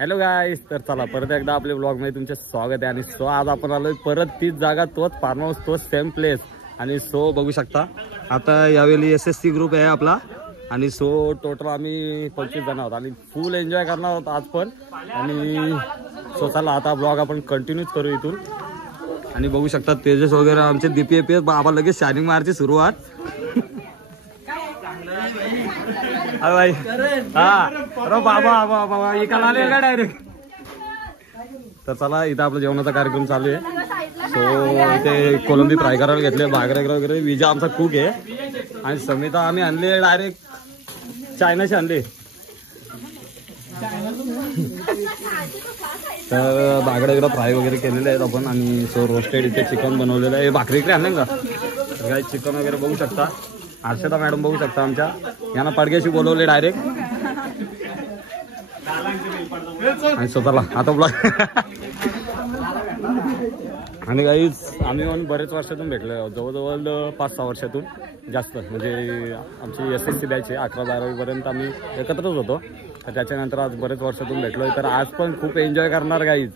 Hello गाईस, तर चला परत एकदा आपल्या ब्लॉग मध्ये तुमचे स्वागत आहे. आणि सो आज आपण आलोय परत तीच जागा, तोच फार्म हाऊस, तोच सेम प्लेस. आणि सो बघू शकता आता यावेळी SSC ग्रुप आहे आपला. आणि सो टोटल आम्ही 25 जण आहोत आणि फुल एन्जॉय करणार आहोत आज पण. आणि सो चला आता ब्लॉग आपण कंटिन्यूच करू इथून. आणि बघू शकता तेजस वगैरे आमचे DPF बाबा लगेच शायनिंग मारची सुरुवात. अरे भाई हा अरे बाबा बाबा इकाला आले का डायरेक्ट. तर चला इथं आपला जेवणाचा कार्यक्रम चालू आहे. सो ते कोलंबी फ्राय करायला घेतले, भाकरे वगैरे. विजा आमचा कुक आहे आणि समिता आम्ही आणले डायरेक्ट चायनाचे आणले. तर भाकरे फ्राय वगैरे केलेले आहेत आपण. आणि सो रोस्टेड इथे चिकन बनवलेलं आहे. भाकरी इकडे आणले का काय चिकन वगैरे बघू शकता. हर्षदा मॅडम बघू शकता आमच्या, यांना पडग्याशी बोलवले डायरेक्ट. आणि स्वतःला आता ब्लॉग. आणि काहीच आम्ही बरेच वर्षातून भेटलो, जवळजवळ 5-6 वर्षातून जास्त. म्हणजे आमची SSC बॅच आहे, 11-12वी पर्यंत आम्ही एकत्रच होतो. तर त्याच्यानंतर आज बरेच वर्षातून भेटलोय. तर आज पण खूप एन्जॉय करणार गाईज.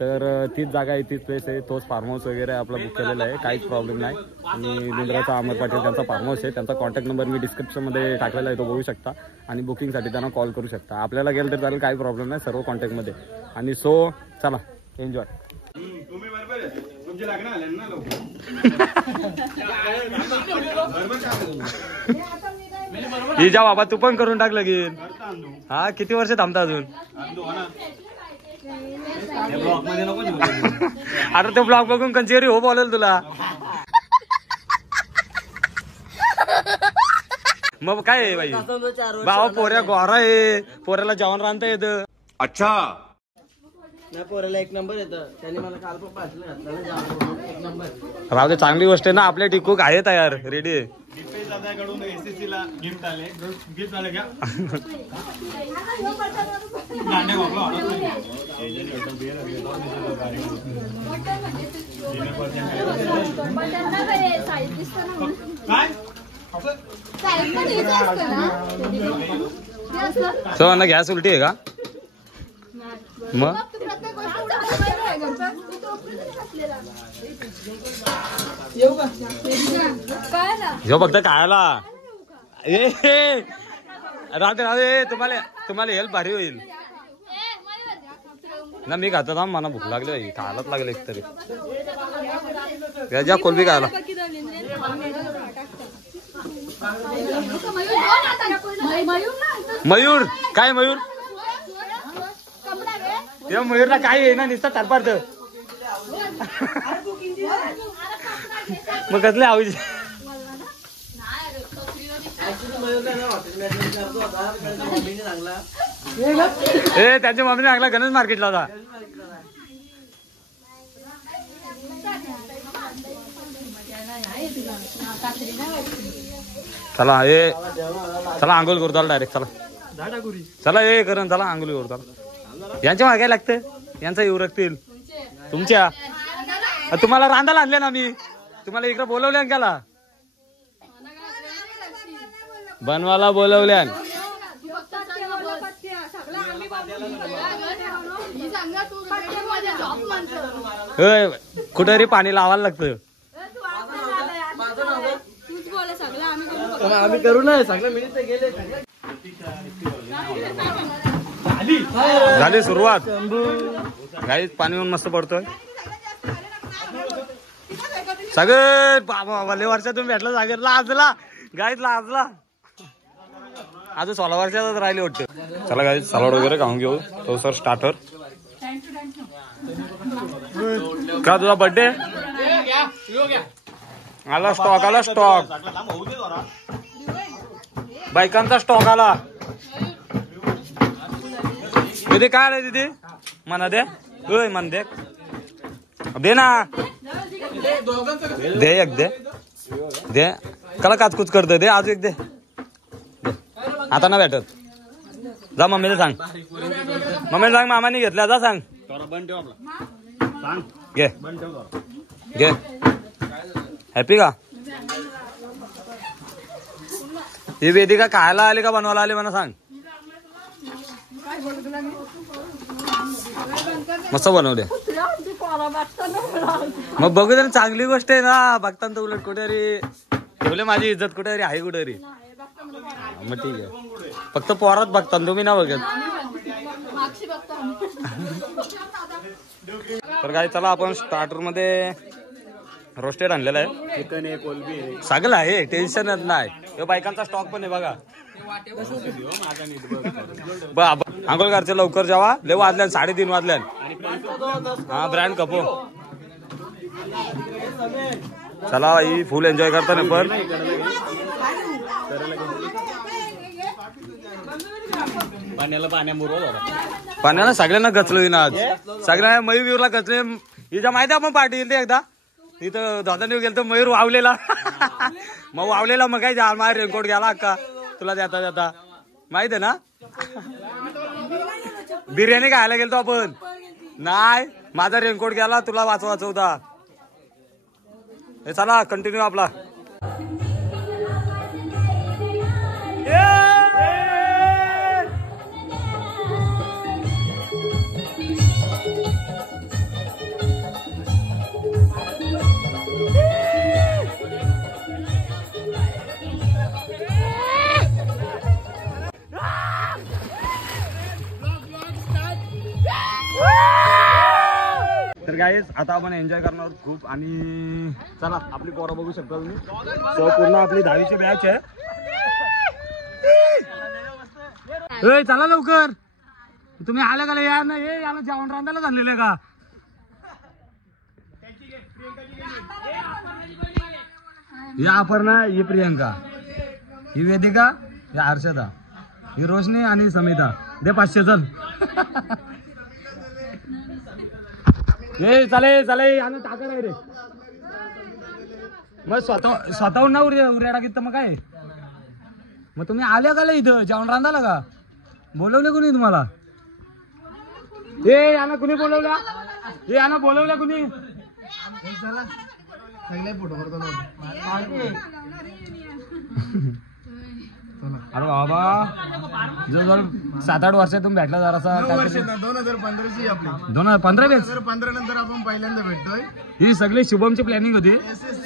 तर तीच जागा आहे, तीच प्लेस आहे, तोच फार्म हाऊस वगैरे आपला बुक केलेला आहे, काहीच प्रॉब्लेम नाही. आणि लिंद्राचा अमर पाटील त्यांचा फार्म हाऊस आहे. त्यांचा कॉन्टॅक्ट नंबर मी डिस्क्रिप्शनमध्ये टाकलेला आहे, तो बघू शकता. आणि बुकिंगसाठी त्यांना कॉल करू शकता. आपल्याला गेलं तर चालेल, काही प्रॉब्लेम नाही, सर्व कॉन्टॅक्टमध्ये. आणि सो चला एन्जॉय. ही जा बाबा, तू पण करून टाक लगेच. हा किती वर्ष थांबता अजून. आता तो ब्लॉग बघून कंचेरी हो बोलेल तुला. मग काय आहे बाई, बाबा पोऱ्या गोरा आहे, पोऱ्याला जेवण रांधता येतं. अच्छा नाही, पोराला 1 नंबर येतं. त्याने मला काल पण पाठवलं, 1 नंबर. राहू दे, चांगली गोष्ट आहे ना. आपले टिकूक आहे तयार, रेडी. दादाकडून SSC ला गिफ्ट आले. गिफ्ट आले का. सो गॅस उलटी आहे का मग. जो फक्त खायला राहते तुम्हाला हेल्प भारी होईल ना. मी खातो थांब, मला भूक लागली, खायलाच लागले एकतरी. ज्या कोलबी खायला. मयूर काय मयूर, तेव्हा मयूरला काय आहे ना, नुसतं तरपारत. मग कसले आवाज. त्यांच्या मम्मीने सांगला गणेश मार्केटला होता. चला हे चला आंघोळ करू चला डायरेक्ट. चला हे करून चला आंघोळ करू चला. यांच्या मागे लागतं, यांचा येऊ रखतील तुमच्या. तुम्हाला रांधायला आणले ना मी, तुम्हाला इकडे बोलवल्या गेला बनवायला बोलवल्या. कुठे रे पाणी लावायला लागतं. आम्ही करू ना सगळं मिळत गेले. झाली सुरुवात. गाईच पाणी मस्त पडतोय सगळं. बाबा लय वर्षातून भेटलं सागर, लाजला गाईच, लाजला. आज 16 वर्षातच राहिली वाटतं. चला गाईच सलाड वगैरे खाऊन घेऊ. तो सर स्टार्टर का तुझा बर्थडे आला. स्टॉक आला, स्टॉक बायकांचा स्टॉक आला. तिथे काय आलं तिथे म्हणा दे, मन दे दे ना, दे एक दे दे. कला काचकूच करतोय, दे आज एक दे. आता ना भेटत. जा मम्मीला सांग, मम्मीला सांग मामाने घेतला, जा सांग. घे घे. हॅपी का. ही वेदिका खायला आली का बनवायला आली मला सांग. मस्त बनवले. मग बघू तर चांगली गोष्ट आहे ना. बघताना तर उलट कुठेतरी ठेवले माझी इज्जत कुठेतरी आहे कुठेतरी. मग ठीक आहे. फक्त पोरात बघता तुम्ही ना बघत. तर काय चला आपण स्टार्टर मध्ये रोस्टेड आणलेला आहे. चिकन आहे, कोलबी आहे. सगळं आहे टेन्शनच नाही. हे बायकांचा स्टॉक पण आहे बघा. आंघोळ करचे लवकर जेवा. लय वाजल्यान 3:30 वाजल्यान. हा ब्रँड कपो. चला भाई फुल एन्जॉय करताना पण पाण्याला सगळ्यांना गचलो ना आज. सगळ्यांना मयूरला गचले. हिच्या माहिती आपण पार्टी येईल एकदा तिथं दादा गेलं तर मयूर वावलेला. मग वावलेला मग काय जाल माझा रेनकोट गेला अक्का तुला देता देता माहित आहे ना. बिर्याणी खायला गेलतो आपण. नाही माझा रेनकोट गेला तुला वाचवता. हे चला कंटिन्यू आपला. तर गाईज आता आपण एन्जॉय करणार खूप. आणि चला आपली पोरं बघू शकता तुम्ही. सो पूर्ण आपली 10वीची बॅच आहे. चला लवकर तुम्ही आले का या ना. हे याला जेवण रांधायला झालेलं आहे का. ही अपर्णा, ही प्रियंका, ही वेदिका, ही हर्षदा, ही रोशनी आणि समिता. दे 500 चल. हे चाले आणि टाका नाही रे. मग स्वतःहून ना उऱ्याडा घेत मग काय. मग तुम्ही आल्या का इथं जेवण रांधायला का. बोलवले कुणी तुम्हाला. हे यानं कुणी बोलवल्या. हे यानं बोलवल्या कुणी. अरे बाबा जो 7-8 वर्षातून भेटला जरासा. 2015ची आपली. 2015 नंतर आपण पहिल्यांदा भेटतोय. ही सगळी शुभमची प्लॅनिंग होती.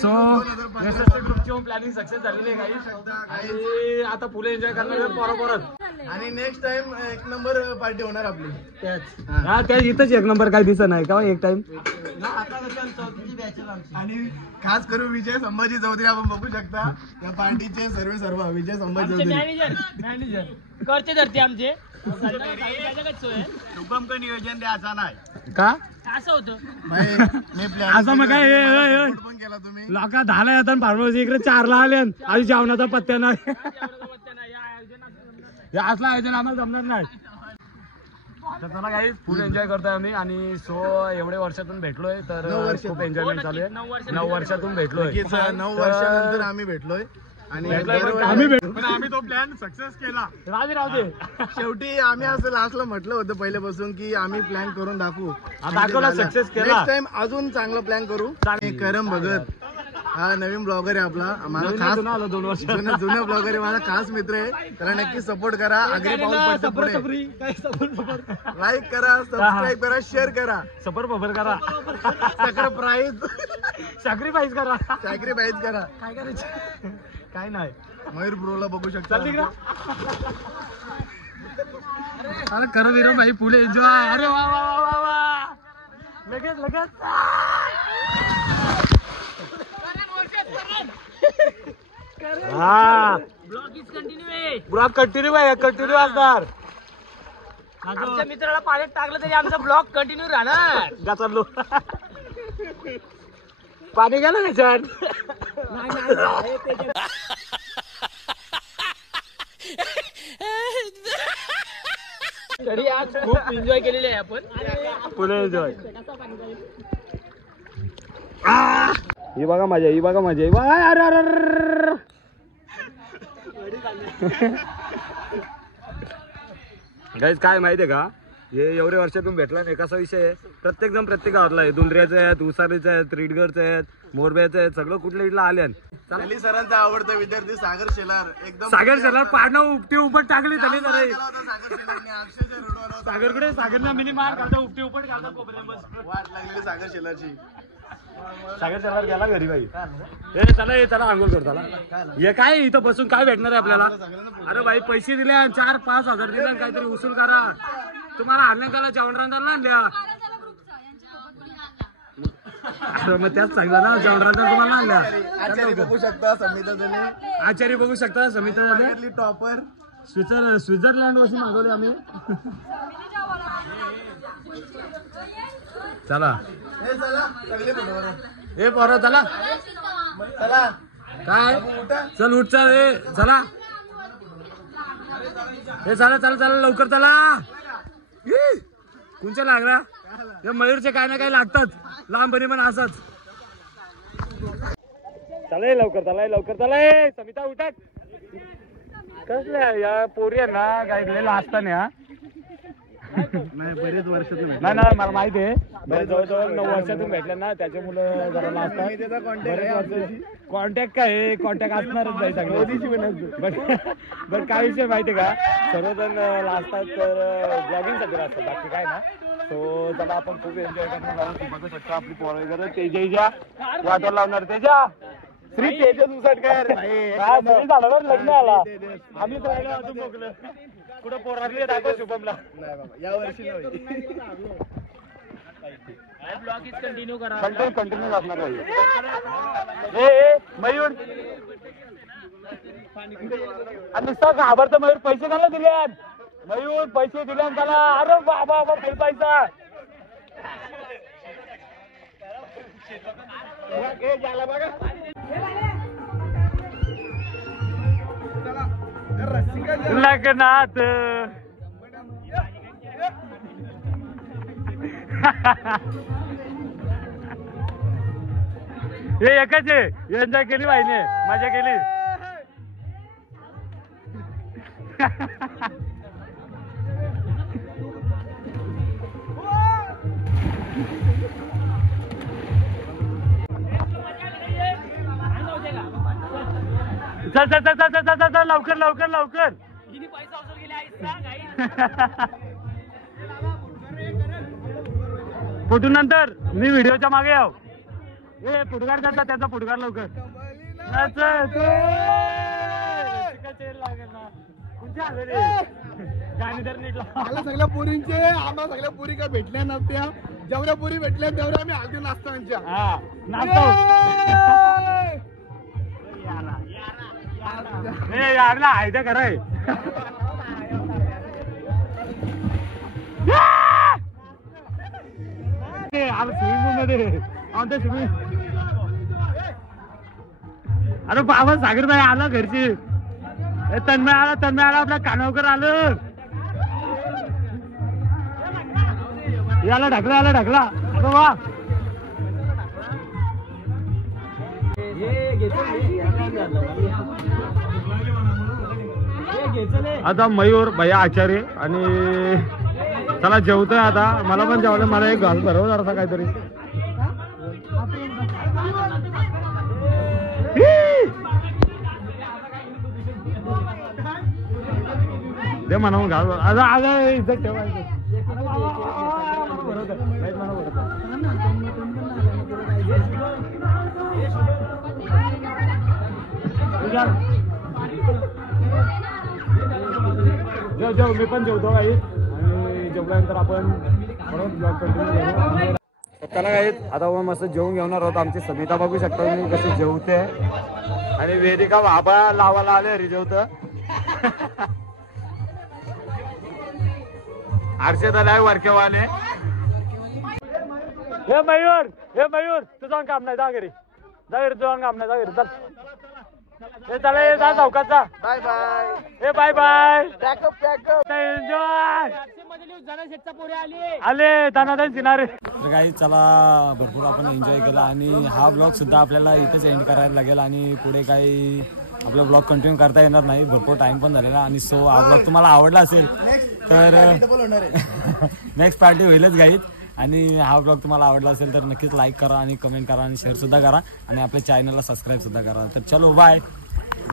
सो ग्रुपची प्लॅनिंग सक्सेस झालेली आहे. काही आता पुढे एन्जॉय करणार परत. आणि नेक्स्ट टाइम 1 नंबर पार्टी होणार आपली. त्या इथंच 1 नंबर काय दिसत नाही का. एक टाइम आणि खास करून विजय संभाजी चौधरी आपण बघू शकता. या पार्टीचे सर्व विजय संभाजी चौधरी मॅनेजर करते धरते आमचे. शुभम का नियोजन द्यायचा नाही का असं होतं. मी प्लॅन असं मग काय पण केला तुम्ही. लोका 10ला येतात फार्मसी इकडे 4ला आले आणि जेवणाचा पत्त्या नाही. असलं आयोजन आम्हाला जमणार नाही. तर चला काही फुल एन्जॉय करतोय आम्ही. आणि सो एवढे वर्षातून भेटलोय तर खूप एन्जॉयमेंट चालू आहे. 9 वर्षातून भेटलोय. 9 वर्षानंतर आम्ही भेटलोय. आणि आम्ही तो प्लॅन सक्सेस केला. राहू दे. शेवटी आम्ही असं लास्टला म्हटलं होतं पहिल्यापासून की आम्ही प्लॅन करून दाखवू. दाखवला सक्सेस केला. नेक्स्ट टाइम अजून चांगला प्लॅन करू. करम भगत हा नवीन ब्लॉगर आहे आपला. माझा खास 2 वर्ष जुना ब्लॉगर आहे. माझा खास मित्र आहे. त्याला नक्की सपोर्ट करा. आगरी पाऊल लाईक करा, सबस्क्राईब करा, शेअर करा, सफर बफर करा, सॅक्रिफाईस करा. काय करायचं काय नाही. मयूर ब्रोला बघू शकता. अरे करो विरो भाई पुढे एन्जॉय. अरे वा वा वा वा लगेच हा ब्लॉग कंटिन्यू आहे. कंटिन्यू असणार. आमच्या मित्राला पाण्यात टाकलं तरी आमचा ब्लॉग कंटिन्यू राहणार. का चाललो पाणी गेलं त्याच्यात. तरी आज खूप एन्जॉय केलेले आहे आपण. पुढे एन्जॉय. ही बघा मजा. अरे अरे गाईज काय माहितीये का हे एवढे वर्षातून भेटला नाही. कसा विषय आहे, प्रत्येक जण प्रत्येक गावातला आहे. दुंदऱ्याचे आहेत, उसारीचे आहेत, रिडगरचे आहेत, मोरब्याचे आहेत, सगळं कुठल्या इथला आले. अली सरांचा आवडता विद्यार्थी सागर शेलार एकदम सागर शेलार पाडणं उपटी उपट टाकली त्यांनी जरा. सागर शेलारने अक्षरशः रोडवर सागरकडे सागरला मिनी मार काढता उपटी उपट काढता वाट लागलेली सागर शेलारची. सागर शेलार गेला घरी बाई. हे चला आंघोळ कर चला. हे काय इथं बसून काय भेटणार आहे आपल्याला. अरे भाई पैसे दिले 4-5 हजार दिले काहीतरी उसूल करा. तुम्हाला आणण्याला जेवण रांधायला आणल्या. अरे मग त्याच सांगला ना जेवण रांधायला तुम्हाला आणल्या. आचार्य बघू शकता समिता झाले. आचार्य बघू शकता समिता झाले. टॉपर स्वित्झर्लंड वरून मागवले आम्ही. चला हे पोरं चला काय चल उठ चल. हे चला हे चला लवकर चला. कोणच्या लागला हे मयूरचे काय ना काय लागतात लांबणी पण असच. चला लवकर चला. समिता उठत कसल्या या पोरी ना गायलेला असताना. नाही बरेच वर्ष नाही मला माहिती आहे. जवळजवळ 9 वर्षातून भेटलं ना त्याच्या मुलं जरा लाजतात. कॉन्टॅक्ट काय कॉन्टॅक्ट असणारच नाही सगळं. बट काय विषय माहिती का, सर्वजण लाजतात तर ब्लॉगिंगसाठी असतात बाकी काय ना. सो चला आपण खूप एन्जॉय करणार बघू शकतो. आपली पोरं वगैरे तेजा वाटवर लावणार. तेजा श्री तेजस उसटकर झालं लग्न आला. आम्ही अजून मोकलं कुठं पोरातले दाखव शुभमला. नाही बाबा या वर्षी कंटिन्यू असणार मयूर. आणि नुसता घाबरतं मयूर. पैसे घाला दिले मयूर. पैसे दिले त्याला. अरे बाबा फुल पैसा. लग्नात हे एकच आहे. एन्जॉय केली बाईने मजा केली. चल लवकर. फोटो नंतर मी व्हिडिओच्या मागे याव. ए फुटगार जाता त्याचा फुटगार लवकर. सगळ्या पोरींचे आम्हाला सगळ्या पोरी काय भेटल्या नव्हत्या. जेवढ्या पोरी भेटल्या तेवढ्या आम्ही हळदी नाचतो त्यांच्या. यारला आयडिया कराय. स्विमिंग पूल मध्ये आमच्या स्विमिंग. अरे बाबा सागर भाई आला घरची. तन्मय आला आपला कानावकर आलं. याला ढकला अरे वा. आता मयूर भैया आचार्य आणि चला जेवतोय आता. मला पण जेवलं. मला एक घाल बरोबर जरासा काहीतरी. ते म्हणून घाल. आता इज्जत ठेवायचं. जेव मी पण जेवतो काही. आणि जेवल्यानंतर आपण चला काही आता मस्त जेवून घेणार आहोत. आमची समिता बघू शकता मी कशी जेवते. आणि वेदिका बाबा लावायला आले रे जेवत. आरशे आलाय वरकेवाले. हे मयूर तुझं काम नाही. जा घरी तुझं काम नाही. जा घरी चल. हे चला ये जा चौकात जा. Bye bye. एन्जॉय आले तानादान सिनारे. तर काही चला भरपूर आपण एन्जॉय केला. आणि हा ब्लॉग सुद्धा आपल्याला इथेच एंड करायला लागेल. आणि पुढे काही आपला ब्लॉग कंटिन्यू करता येणार नाही, भरपूर टाइम पण झालेला. आणि सो हा ब्लॉग तुम्हाला आवडला असेल तर नेक्स्ट पार्टी होईलच गाईत. आणि हा ब्लॉग तुम्हाला आवडला असेल तर नक्कीच लाईक करा आणि कमेंट करा आणि शेअर सुद्धा करा आणि आपल्या चॅनलला सबस्क्राईब सुद्धा करा. तर चलो बाय.